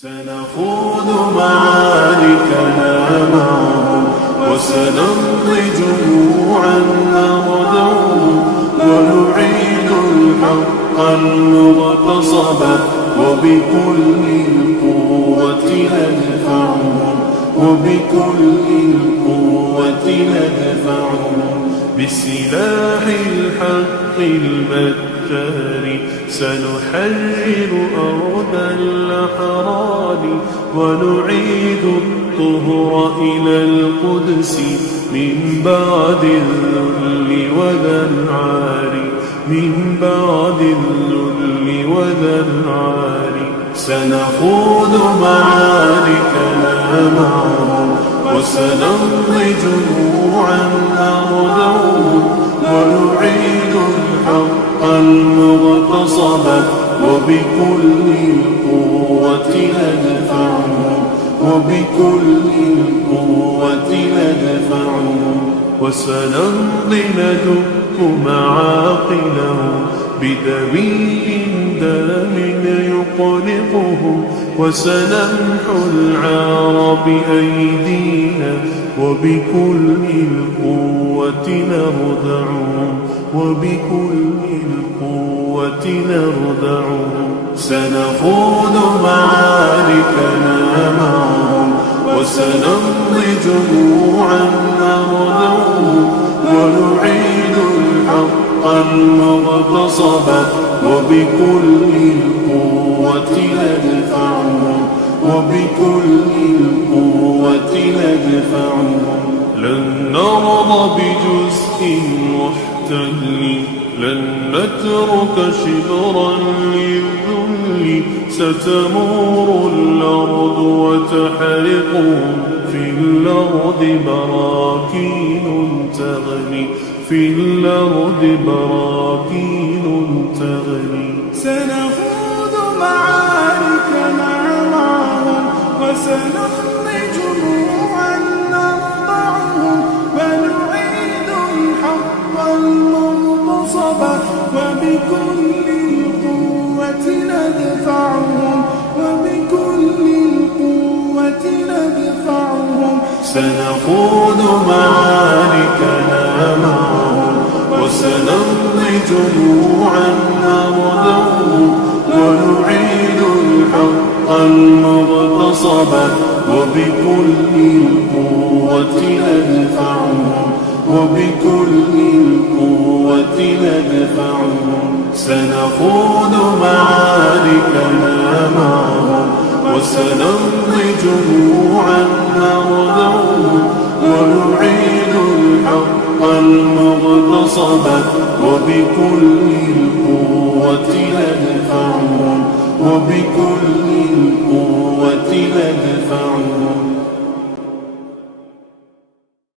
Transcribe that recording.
سنخوض معاركنا معهم وسنمضي جموعا نردهم ونعيد الحق المغتصب وبكل القوة ندفعهم بسلاح الحق المتار سنحرر أرض الأحرار ونعيد الطهر إلى القدس من بعد الذل والعار سنخوض معاركنا معهم وسنمضي جموعا نردهم ونعيد الحق المغتصب وبكل القوة ندفعهم وسنمضي ندك معاقلهم بدمي دام يقلقهم وسنمحو العار بأيدينا وبكل القوة نردعهم سنخوض معاركنا معهم وسنمضي جموعا نردهم ونعيد الحق المغتصب وبكل القوة ندفعهم لن نرضى بجزء محتل لن نترك شبرا للذل ستمور الأرض وتحرقهم في الأرض براكين تغلي سنخوض معاركنا معهم وسنمضي جموعا نردعهم ونعيد الحق المغتصب وبكل القوة ندفعهم سنخوض معاركنا معهم وسنمضي جموعا نردهم ونعيد الحق المغتصب وبكل القوة ندفعهم سنخوض معاركنا معهم وسنمضي جموعا نردهم ونعيد الحق المغتصب وبكل القوة ندفعهم